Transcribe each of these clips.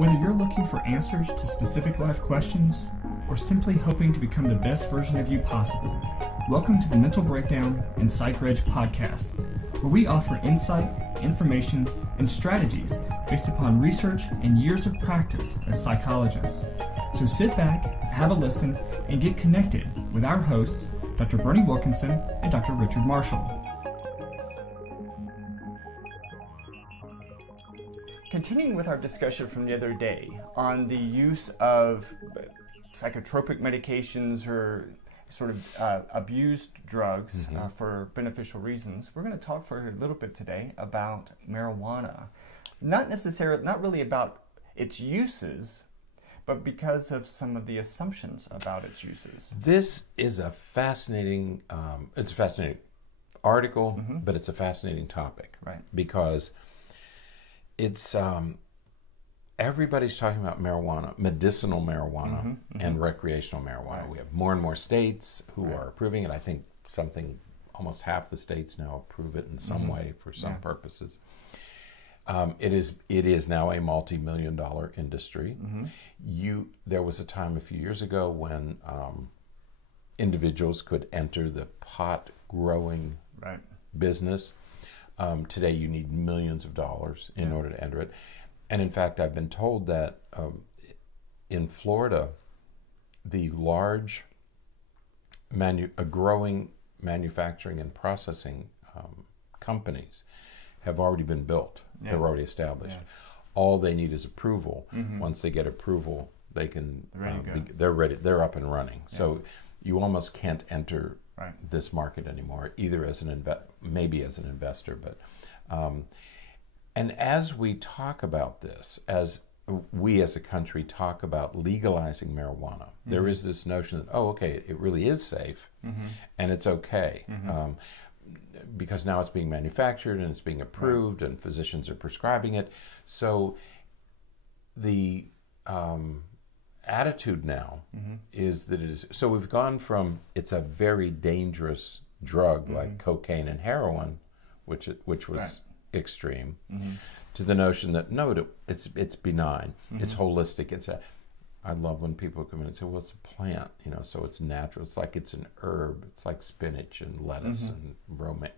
Whether you're looking for answers to specific life questions or simply hoping to become the best version of you possible, welcome to the Mental Breakdown and Psychreg podcast, where we offer insight, information, and strategies based upon research and years of practice as psychologists. So sit back, have a listen, and get connected with our hosts, Dr. Berney and Dr. Richard Marshall. Continuing with our discussion from the other day on the use of psychotropic medications or sort of abused drugs for beneficial reasons, we're going to talk for a little bit today about marijuana. Not really about its uses, but because of some of the assumptions about its uses. This is a fascinating, it's a fascinating article, but it's a fascinating topic, right? Because it's everybody's talking about marijuana, medicinal marijuana, and recreational marijuana. Right. We have more and more states who are approving it. I think almost half the states now approve it in some way for some purposes. It is now a multi-million-dollar industry. There was a time a few years ago when individuals could enter the pot growing business. Today you need millions of dollars in order to enter it. And in fact, I've been told that in Florida, the large growing manufacturing and processing companies have already been built. They're already established. All they need is approval. Once they get approval, they can they're ready. They're up and running. So you almost can't enter this market anymore, either as maybe as an investor. But and as we talk about this, as we as a country talk about legalizing marijuana, there is this notion that it really is safe and it's okay. Because now it's being manufactured and it's being approved and physicians are prescribing it. So the attitude now is that it is, so we've gone from it's a very dangerous drug like cocaine and heroin, which was extreme, to the notion that no, it's benign, it's holistic, I love when people come in and say, well, it's a plant, so it's natural. It's like it's an herb. It's like spinach and lettuce and romaine,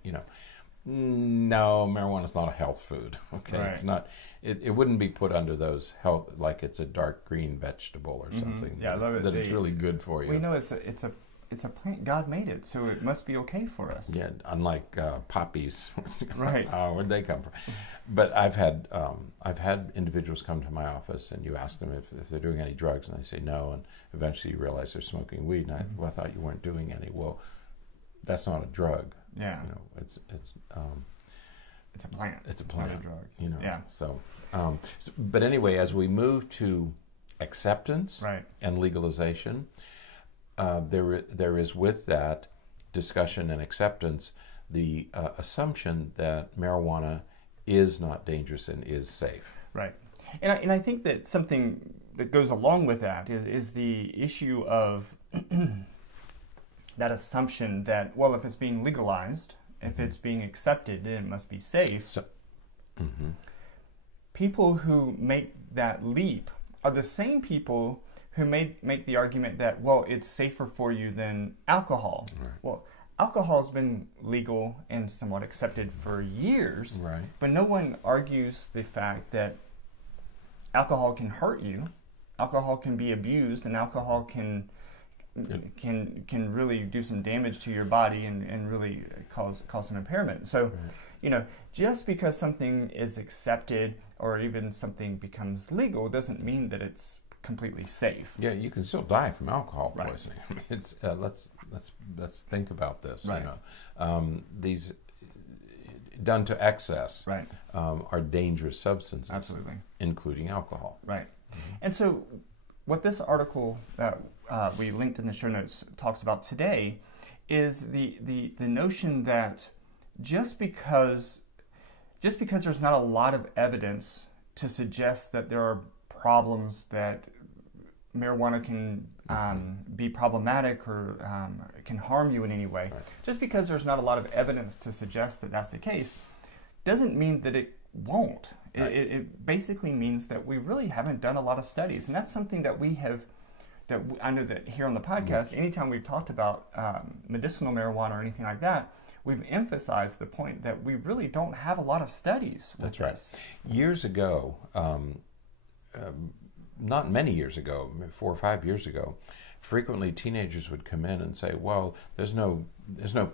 No, marijuana is not a health food, okay? It's not, it wouldn't be put under those health, like it's a dark green vegetable or something. Yeah, I love it. That it's really good for you. We know it's a plant. God made it, so it must be okay for us. Yeah, unlike poppies. Right. Where'd they come from? But I've had individuals come to my office, and you ask them if they're doing any drugs, and they say no, and eventually you realize they're smoking weed, and I thought you weren't doing any. Well, that's not a drug. Yeah. It's a plant. It's a plant. It's not a drug. Yeah. So, but anyway, as we move to acceptance and legalization, there is with that discussion and acceptance the assumption that marijuana is not dangerous and is safe. Right. And I think that something that goes along with that is the issue of that assumption that, well, if it's being legalized, if it's being accepted, then it must be safe. So, people who make that leap are the same people who make the argument that, well, it's safer for you than alcohol. Right. Well, alcohol has been legal and somewhat accepted for years, but no one argues the fact that alcohol can hurt you, alcohol can be abused, and alcohol can really do some damage to your body and really cause some impairment. So, just because something is accepted or even something becomes legal doesn't mean that it's completely safe. Yeah, you can still die from alcohol poisoning. I mean, it's let's think about this. These done to excess are dangerous substances, including alcohol. Right. And so, what this article that we linked in the show notes talks about today is the notion that just because there's not a lot of evidence to suggest that there are problems that marijuana can be problematic or can harm you in any way, just because there's not a lot of evidence to suggest that that's the case, doesn't mean that it won't. Right. It basically means that we really haven't done a lot of studies, and that's something that we have. I know that here on the podcast, anytime we've talked about medicinal marijuana or anything like that, we've emphasized the point that we really don't have a lot of studies with this. Years ago, not many years ago, 4 or 5 years ago, frequently teenagers would come in and say, well, there's no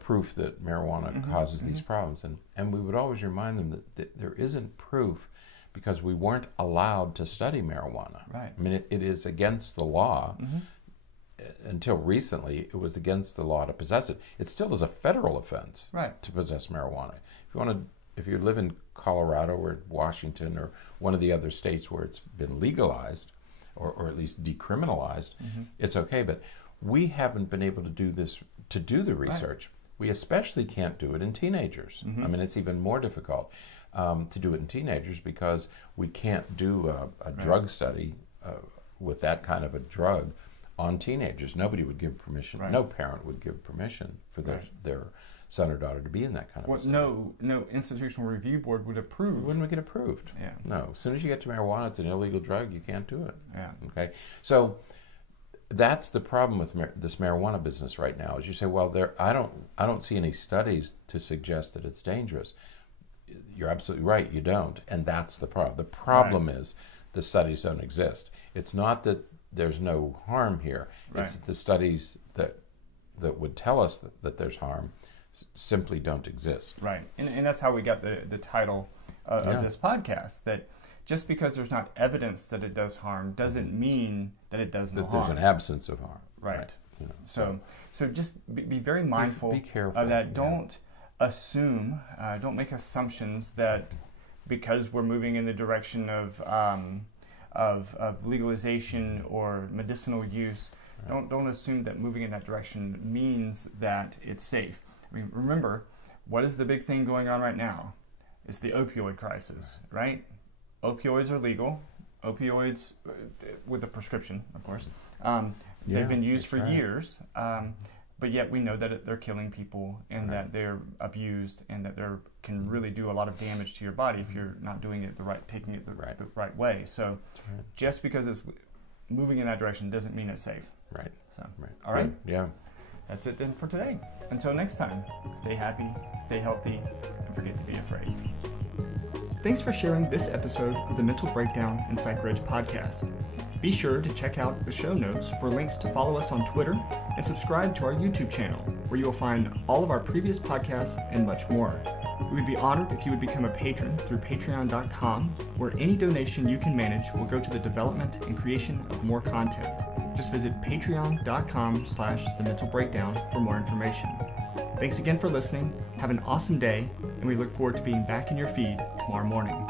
proof that marijuana causes these problems. And we would always remind them that there isn't proof because we weren't allowed to study marijuana. Right. I mean, it is against the law. Until recently, it was against the law to possess it. It still is a federal offense to possess marijuana. If you live in Colorado or Washington or one of the other states where it's been legalized, or at least decriminalized, it's okay. But we haven't been able to do this, to do the research. We especially can't do it in teenagers. I mean, it's even more difficult to do it in teenagers because we can't do a drug study with that kind of a drug on teenagers. Nobody would give permission. No parent would give permission for their son or daughter to be in that kind of a study. No institutional review board would approve. Wouldn't get approved. Yeah. No. As soon as you get to marijuana, it's an illegal drug. You can't do it. Yeah. Okay. So that's the problem with this marijuana business right now. Is you say, well, I don't see any studies to suggest that it's dangerous. You're absolutely right. You don't, and that's the problem. The problem is the studies don't exist. It's not that there's no harm here. It's the studies that would tell us that there's harm simply don't exist. Right, and that's how we got the title of this podcast, that just because there's not evidence that it does harm doesn't mean that it does no harm. There's an absence of harm. Right. You know, so just be very mindful be careful of that. Don't assume, don't make assumptions that because we're moving in the direction of legalization or medicinal use, don't assume that moving in that direction means that it's safe. I mean, remember, what is the big thing going on right now? It's the opioid crisis, right? Opioids are legal. Opioids, with a prescription, of course. They've been used for years, but yet we know that they're killing people and that they're abused and that they can really do a lot of damage to your body if you're not doing it taking it the right way. So just because it's moving in that direction doesn't mean it's safe. Right. So, all right. Yeah. That's it then for today. Until next time, stay happy, stay healthy, and forget to be afraid. Thanks for sharing this episode of the Mental Breakdown and Psychreg podcast. Be sure to check out the show notes for links to follow us on Twitter and subscribe to our YouTube channel, where you will find all of our previous podcasts and much more. We would be honored if you would become a patron through patron.com, where any donation you can manage will go to the development and creation of more content. Just visit patreon.com/thementalbreakdown for more information. Thanks again for listening. Have an awesome day, and we look forward to being back in your feed tomorrow morning.